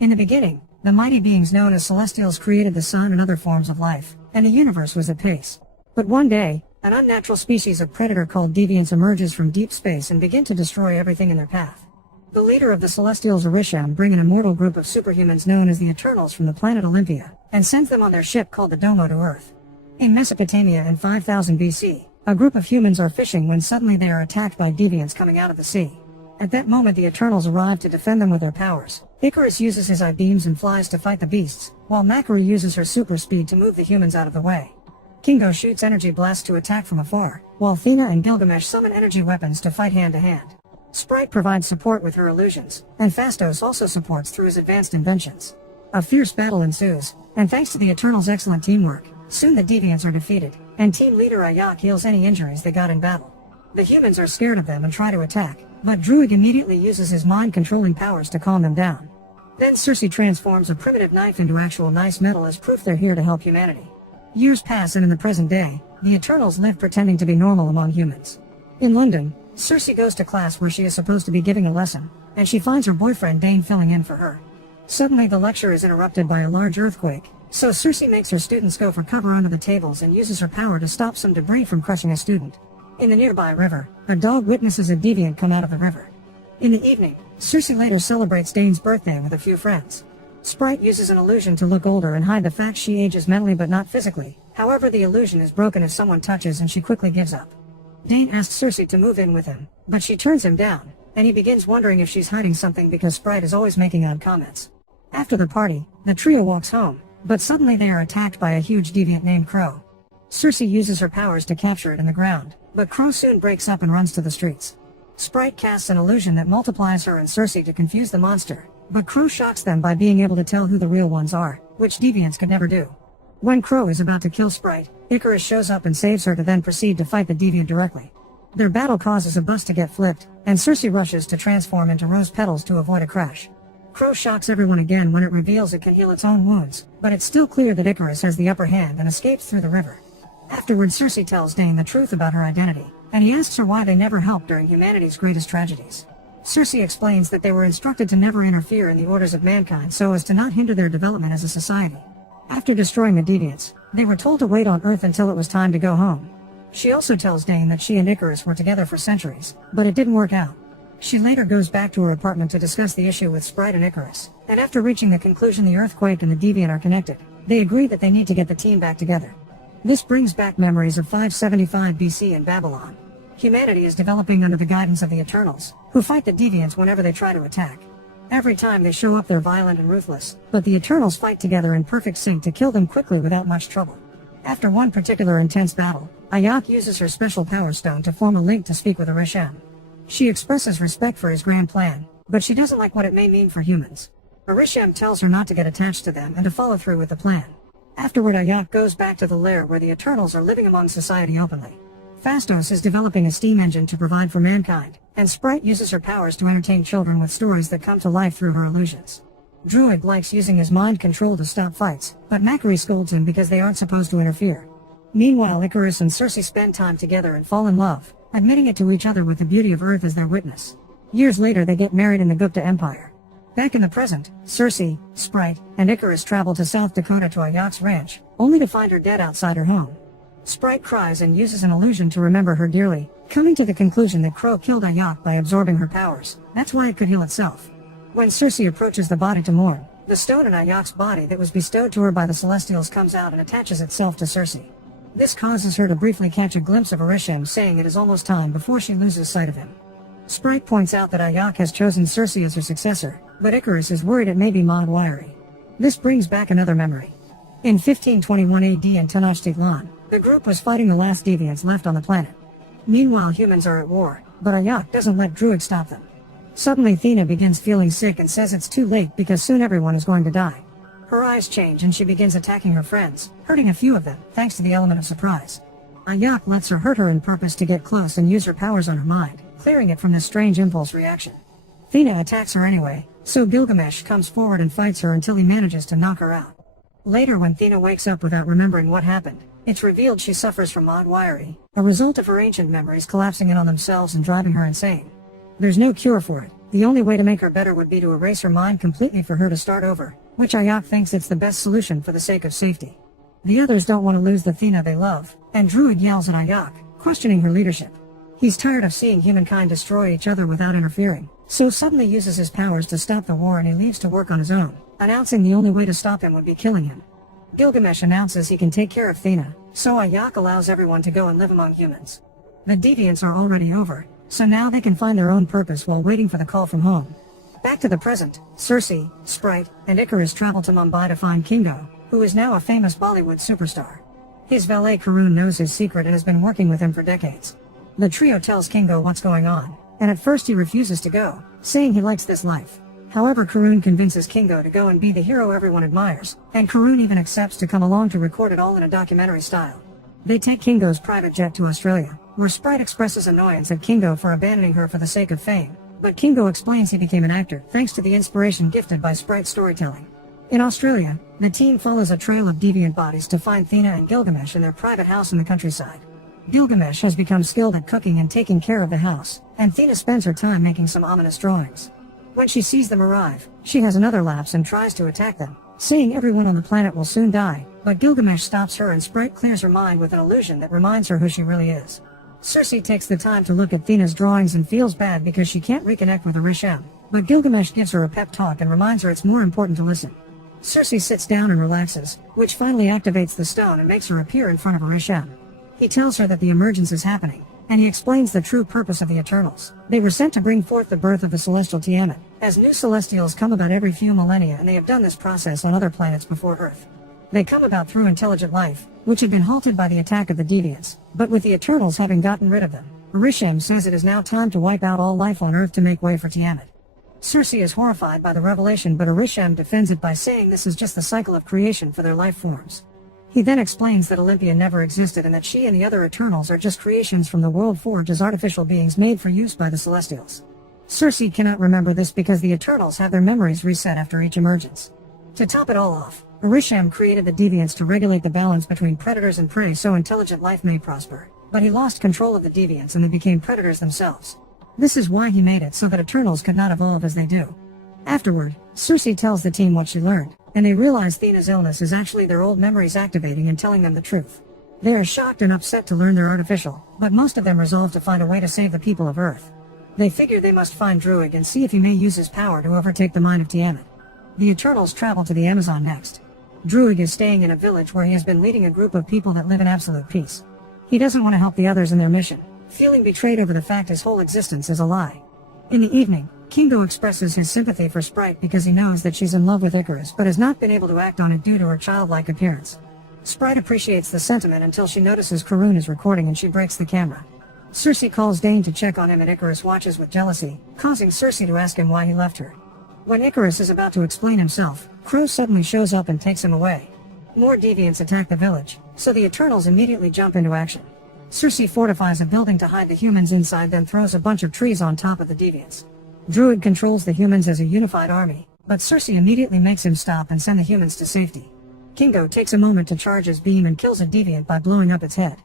In the beginning, the mighty beings known as Celestials created the sun and other forms of life, and the universe was at peace. But one day, an unnatural species of predator called deviants emerges from deep space and begin to destroy everything in their path. The leader of the Celestials, Orisham, bring an immortal group of superhumans known as the Eternals from the planet Olympia, and sends them on their ship called the Domo to Earth. In Mesopotamia in 5000 BC, a group of humans are fishing when suddenly they are attacked by deviants coming out of the sea. At that moment the Eternals arrive to defend them with their powers. Icarus uses his eye beams and flies to fight the beasts, while Makari uses her super speed to move the humans out of the way. Kingo shoots energy blasts to attack from afar, while Thena and Gilgamesh summon energy weapons to fight hand to hand. Sprite provides support with her illusions, and Phastos also supports through his advanced inventions. A fierce battle ensues, and thanks to the Eternals' excellent teamwork, soon the deviants are defeated, and team leader Ayak heals any injuries they got in battle. The humans are scared of them and try to attack, but Druig immediately uses his mind-controlling powers to calm them down. Then Circe transforms a primitive knife into actual nice metal as proof they're here to help humanity. Years pass and in the present day, the Eternals live pretending to be normal among humans. In London, Circe goes to class where she is supposed to be giving a lesson, and she finds her boyfriend Dane filling in for her. Suddenly the lecture is interrupted by a large earthquake, so Circe makes her students go for cover under the tables and uses her power to stop some debris from crushing a student. In the nearby river, a dog witnesses a deviant come out of the river. In the evening, Circe later celebrates Dane's birthday with a few friends. Sprite uses an illusion to look older and hide the fact she ages mentally but not physically. However, the illusion is broken if someone touches and she quickly gives up. Dane asks Circe to move in with him, but she turns him down, and he begins wondering if she's hiding something because Sprite is always making odd comments. After the party, the trio walks home, but suddenly they are attacked by a huge deviant named Crow. Circe uses her powers to capture it in the ground, but Crow soon breaks up and runs to the streets. Sprite casts an illusion that multiplies her and Circe to confuse the monster, but Crow shocks them by being able to tell who the real ones are, which deviants could never do. When Crow is about to kill Sprite, Icarus shows up and saves her to then proceed to fight the deviant directly. Their battle causes a bus to get flipped, and Circe rushes to transform into rose petals to avoid a crash. Crow shocks everyone again when it reveals it can heal its own wounds, but it's still clear that Icarus has the upper hand and escapes through the river. Afterwards Circe tells Dane the truth about her identity, and he asks her why they never helped during humanity's greatest tragedies. Circe explains that they were instructed to never interfere in the orders of mankind so as to not hinder their development as a society. After destroying the deviants, they were told to wait on Earth until it was time to go home. She also tells Dane that she and Icarus were together for centuries, but it didn't work out. She later goes back to her apartment to discuss the issue with Sprite and Icarus, and after reaching the conclusion the earthquake and the deviant are connected, they agree that they need to get the team back together. This brings back memories of 575 BC in Babylon. Humanity is developing under the guidance of the Eternals, who fight the deviants whenever they try to attack. Every time they show up they're violent and ruthless, but the Eternals fight together in perfect sync to kill them quickly without much trouble. After one particular intense battle, Ayak uses her special power stone to form a link to speak with Orisham. She expresses respect for his grand plan, but she doesn't like what it may mean for humans. Orisham tells her not to get attached to them and to follow through with the plan. Afterward Ayak goes back to the lair where the Eternals are living among society openly. Phastos is developing a steam engine to provide for mankind, and Sprite uses her powers to entertain children with stories that come to life through her illusions. Druid likes using his mind control to stop fights, but Makari scolds him because they aren't supposed to interfere. Meanwhile Icarus and Circe spend time together and fall in love, admitting it to each other with the beauty of Earth as their witness. Years later they get married in the Gupta Empire. Back in the present, Circe, Sprite, and Icarus travel to South Dakota to Ayak's ranch, only to find her dead outside her home. Sprite cries and uses an illusion to remember her dearly, coming to the conclusion that Crow killed Ayak by absorbing her powers. That's why it could heal itself. When Circe approaches the body to mourn, the stone in Ayak's body that was bestowed to her by the Celestials comes out and attaches itself to Circe. This causes her to briefly catch a glimpse of Orisham, saying it is almost time before she loses sight of him. Sprite points out that Ayak has chosen Circe as her successor, but Icarus is worried it may be Maud Wiry. This brings back another memory. In 1521 AD in Tenochtitlan, the group was fighting the last deviants left on the planet. Meanwhile humans are at war, but Ayak doesn't let Druig stop them. Suddenly Thena begins feeling sick and says it's too late because soon everyone is going to die. Her eyes change and she begins attacking her friends, hurting a few of them, thanks to the element of surprise. Ayak lets her hurt her on purpose to get close and use her powers on her mind, clearing it from this strange impulse reaction. Thena attacks her anyway, so Gilgamesh comes forward and fights her until he manages to knock her out. Later when Thena wakes up without remembering what happened, it's revealed she suffers from Maud Wiry, a result of her ancient memories collapsing in on themselves and driving her insane. There's no cure for it, The only way to make her better would be to erase her mind completely for her to start over, which Ayak thinks it's the best solution for the sake of safety. The others don't want to lose the Thena they love, and Druid yells at Ayak, questioning her leadership. He's tired of seeing humankind destroy each other without interfering, so suddenly uses his powers to stop the war and he leaves to work on his own, announcing the only way to stop him would be killing him. Gilgamesh announces he can take care of Thena, so Ayak allows everyone to go and live among humans. The deviants are already over, so now they can find their own purpose while waiting for the call from home. Back to the present, Circe, Sprite, and Icarus travel to Mumbai to find Kingo, who is now a famous Bollywood superstar. His valet Karun knows his secret and has been working with him for decades. The trio tells Kingo what's going on, and at first he refuses to go, saying he likes this life. However, Karun convinces Kingo to go and be the hero everyone admires, and Karun even accepts to come along to record it all in a documentary style. They take Kingo's private jet to Australia, where Sprite expresses annoyance at Kingo for abandoning her for the sake of fame, but Kingo explains he became an actor thanks to the inspiration gifted by Sprite's storytelling. In Australia, the team follows a trail of deviant bodies to find Thena and Gilgamesh in their private house in the countryside. Gilgamesh has become skilled at cooking and taking care of the house, and Thena spends her time making some ominous drawings. When she sees them arrive, she has another lapse and tries to attack them, saying everyone on the planet will soon die, but Gilgamesh stops her and Sprite clears her mind with an illusion that reminds her who she really is. Circe takes the time to look at Thena's drawings and feels bad because she can't reconnect with Arishem, but Gilgamesh gives her a pep talk and reminds her it's more important to listen. Circe sits down and relaxes, which finally activates the stone and makes her appear in front of Arishem. He tells her that the emergence is happening, and he explains the true purpose of the Eternals. They were sent to bring forth the birth of the celestial Tiamat, as new celestials come about every few millennia, and they have done this process on other planets before Earth. They come about through intelligent life, which had been halted by the attack of the deviants, but with the Eternals having gotten rid of them, Arishem says it is now time to wipe out all life on Earth to make way for Tiamat. Circe is horrified by the revelation, but Arishem defends it by saying this is just the cycle of creation for their life forms. He then explains that Olympia never existed and that she and the other Eternals are just creations from the world forged as artificial beings made for use by the Celestials. Circe cannot remember this because the Eternals have their memories reset after each emergence. To top it all off, Arishem created the deviants to regulate the balance between predators and prey so intelligent life may prosper, but he lost control of the deviants and they became predators themselves. This is why he made it so that Eternals could not evolve as they do. Afterward, Circe tells the team what she learned, and they realize Thena's illness is actually their old memories activating and telling them the truth. They are shocked and upset to learn they're artificial, but most of them resolve to find a way to save the people of Earth. They figure they must find Druid and see if he may use his power to overtake the mind of Tiamat. The Eternals travel to the Amazon next. Druid is staying in a village where he has been leading a group of people that live in absolute peace. He doesn't want to help the others in their mission, feeling betrayed over the fact his whole existence is a lie. In the evening, Kingo expresses his sympathy for Sprite because he knows that she's in love with Icarus but has not been able to act on it due to her childlike appearance. Sprite appreciates the sentiment until she notices Karun is recording and she breaks the camera. Circe calls Dane to check on him and Icarus watches with jealousy, causing Circe to ask him why he left her. When Icarus is about to explain himself, Crow suddenly shows up and takes him away. More deviants attack the village, so the Eternals immediately jump into action. Circe fortifies a building to hide the humans inside, then throws a bunch of trees on top of the deviants. Druid controls the humans as a unified army, but Circe immediately makes him stop and send the humans to safety. Kingo takes a moment to charge his beam and kills a deviant by blowing up its head.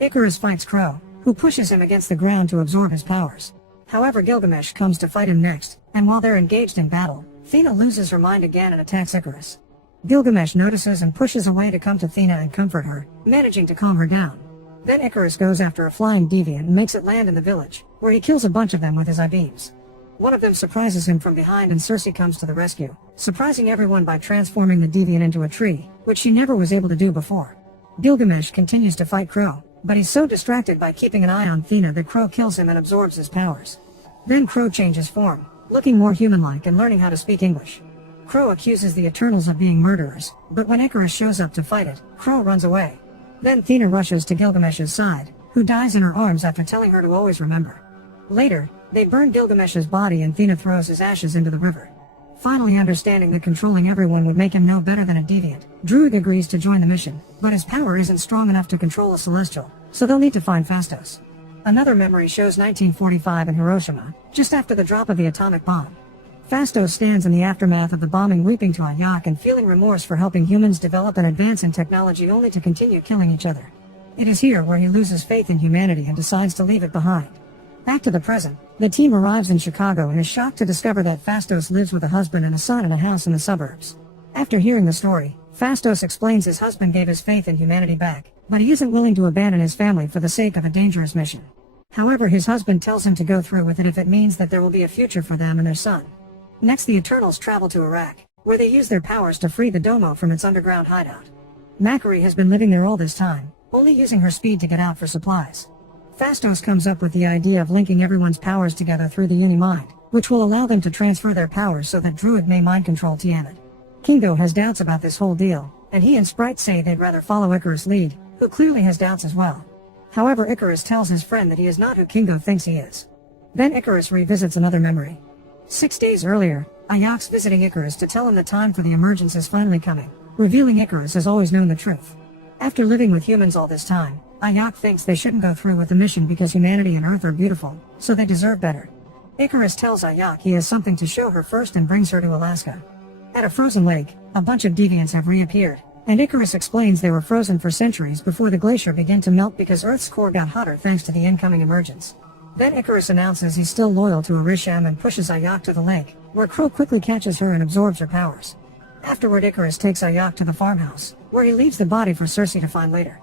Icarus fights Crow, who pushes him against the ground to absorb his powers. However, Gilgamesh comes to fight him next, and while they're engaged in battle, Thena loses her mind again and attacks Icarus. Gilgamesh notices and pushes away to come to Thena and comfort her, managing to calm her down. Then Icarus goes after a flying deviant and makes it land in the village, where he kills a bunch of them with his I-beams. One of them surprises him from behind and Circe comes to the rescue, surprising everyone by transforming the deviant into a tree, which she never was able to do before. Gilgamesh continues to fight Crow, but he's so distracted by keeping an eye on Thena that Crow kills him and absorbs his powers. Then Crow changes form, looking more human-like and learning how to speak English. Crow accuses the Eternals of being murderers, but when Icarus shows up to fight it, Crow runs away. Then Thena rushes to Gilgamesh's side, who dies in her arms after telling her to always remember. Later, they burn Gilgamesh's body and Thena throws his ashes into the river. Finally understanding that controlling everyone would make him no better than a deviant, Druid agrees to join the mission, but his power isn't strong enough to control a celestial, so they'll need to find Phastos. Another memory shows 1945 in Hiroshima, just after the drop of the atomic bomb. Phastos stands in the aftermath of the bombing, weeping to Ayak and feeling remorse for helping humans develop and advance in technology only to continue killing each other. It is here where he loses faith in humanity and decides to leave it behind. Back to the present, the team arrives in Chicago and is shocked to discover that Fastos lives with a husband and a son in a house in the suburbs. After hearing the story, Fastos explains his husband gave his faith in humanity back, but he isn't willing to abandon his family for the sake of a dangerous mission. However, his husband tells him to go through with it if it means that there will be a future for them and their son. Next, the Eternals travel to Iraq, where they use their powers to free the Domo from its underground hideout. Macquarie has been living there all this time, only using her speed to get out for supplies. Fastos comes up with the idea of linking everyone's powers together through the Unimind, which will allow them to transfer their powers so that Druid may mind control Tiamat. Kingo has doubts about this whole deal, and he and Sprite say they'd rather follow Icarus' lead, who clearly has doubts as well. However, Icarus tells his friend that he is not who Kingo thinks he is. Then Icarus revisits another memory. 6 days earlier, Ayak's visiting Icarus to tell him the time for the emergence is finally coming, revealing Icarus has always known the truth. After living with humans all this time, Ayak thinks they shouldn't go through with the mission because humanity and Earth are beautiful, so they deserve better. Icarus tells Ayak he has something to show her first and brings her to Alaska. At a frozen lake, a bunch of deviants have reappeared, and Icarus explains they were frozen for centuries before the glacier began to melt because Earth's core got hotter thanks to the incoming emergence. Then Icarus announces he's still loyal to Arishem and pushes Ayak to the lake, where Crow quickly catches her and absorbs her powers. Afterward, Icarus takes Ayak to the farmhouse, where he leaves the body for Circe to find later.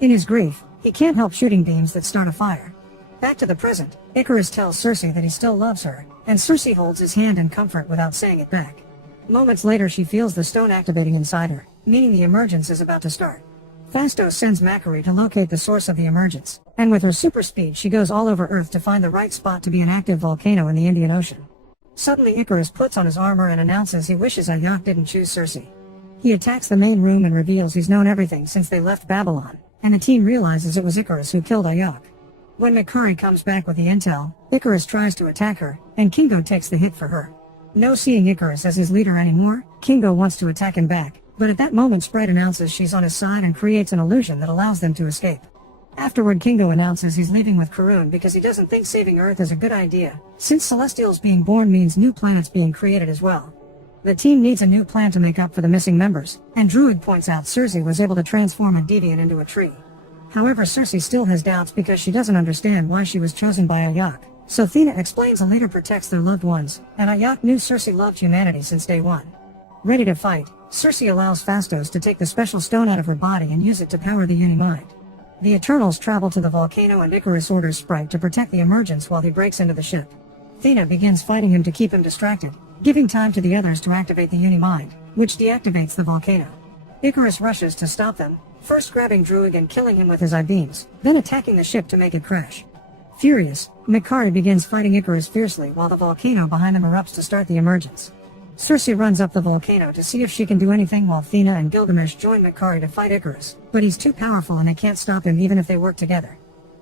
In his grief, he can't help shooting beams that start a fire. Back to the present, Icarus tells Circe that he still loves her, and Circe holds his hand in comfort without saying it back. Moments later, she feels the stone activating inside her, meaning the emergence is about to start. Fastos sends Macquarie to locate the source of the emergence, and with her super speed she goes all over Earth to find the right spot to be an active volcano in the Indian Ocean. Suddenly Icarus puts on his armor and announces he wishes Ayak didn't choose Circe. He attacks the main room and reveals he's known everything since they left Babylon, and the team realizes it was Icarus who killed Ayak. When Macquarie comes back with the intel, Icarus tries to attack her, and Kingo takes the hit for her. No seeing Icarus as his leader anymore, Kingo wants to attack him back, but at that moment Sprite announces she's on his side and creates an illusion that allows them to escape. Afterward, Kingo announces he's leaving with Karun because he doesn't think saving Earth is a good idea, since Celestials being born means new planets being created as well. The team needs a new plan to make up for the missing members, and Druid points out Circe was able to transform a deviant into a tree. However, Circe still has doubts because she doesn't understand why she was chosen by Ayak, so Athena explains a leader protects their loved ones, and Ayak knew Circe loved humanity since day one. Ready to fight, Circe allows Fastos to take the special stone out of her body and use it to power the Unimind. The Eternals travel to the volcano and Icarus orders Sprite to protect the emergence while he breaks into the ship. Athena begins fighting him to keep him distracted, giving time to the others to activate the Unimind, which deactivates the volcano. Icarus rushes to stop them, first grabbing Druid and killing him with his eye-beams, then attacking the ship to make it crash. Furious, Macquarie begins fighting Icarus fiercely while the volcano behind them erupts to start the emergence. Circe runs up the volcano to see if she can do anything while Athena and Gilgamesh join Macquarie to fight Icarus, but he's too powerful and they can't stop him even if they work together.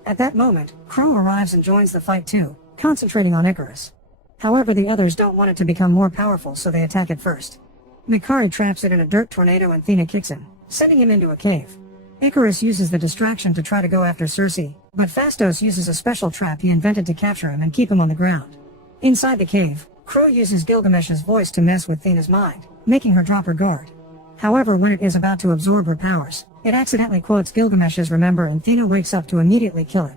At that moment, Crow arrives and joins the fight too, concentrating on Icarus. However, the others don't want it to become more powerful, so they attack it first. Macquarie traps it in a dirt tornado and Athena kicks him, sending him into a cave. Icarus uses the distraction to try to go after Circe, but Fastos uses a special trap he invented to capture him and keep him on the ground. Inside the cave, Crow uses Gilgamesh's voice to mess with Athena's mind, making her drop her guard. However, when it is about to absorb her powers, it accidentally quotes Gilgamesh's remember and Athena wakes up to immediately kill it.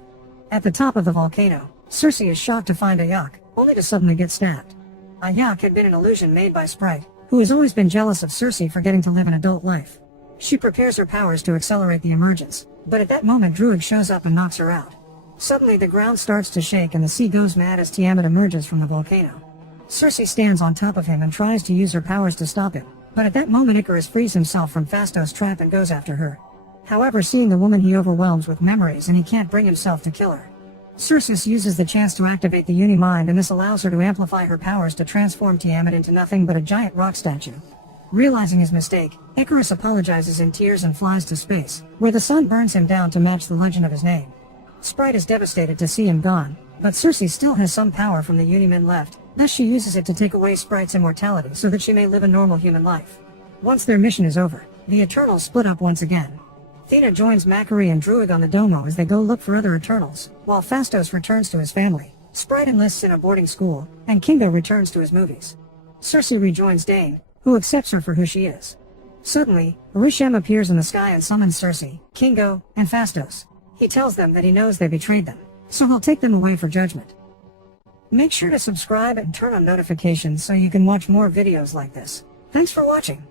At the top of the volcano, Circe is shocked to find Ayak, only to suddenly get stabbed. Ayak had been an illusion made by Sprite, who has always been jealous of Circe for getting to live an adult life. She prepares her powers to accelerate the emergence, but at that moment Druid shows up and knocks her out. Suddenly the ground starts to shake and the sea goes mad as Tiamat emerges from the volcano. Circe stands on top of him and tries to use her powers to stop him, but at that moment Icarus frees himself from Fastos' trap and goes after her. However, seeing the woman he overwhelms with memories and he can't bring himself to kill her. Circe uses the chance to activate the Unimind, and this allows her to amplify her powers to transform Tiamat into nothing but a giant rock statue. Realizing his mistake, Icarus apologizes in tears and flies to space, where the sun burns him down to match the legend of his name. Sprite is devastated to see him gone, but Circe still has some power from the Unimen left, thus she uses it to take away Sprite's immortality so that she may live a normal human life. Once their mission is over, the Eternals split up once again. Athena joins Macquarie and Druid on the Domo as they go look for other Eternals, while Fastos returns to his family, Sprite enlists in a boarding school, and Kingo returns to his movies. Circe rejoins Dane, who accepts her for who she is. Suddenly, Arishem appears in the sky and summons Circe, Kingo, and Fastos. He tells them that he knows they betrayed them, so he'll take them away for judgment. Make sure to subscribe and turn on notifications so you can watch more videos like this. Thanks for watching.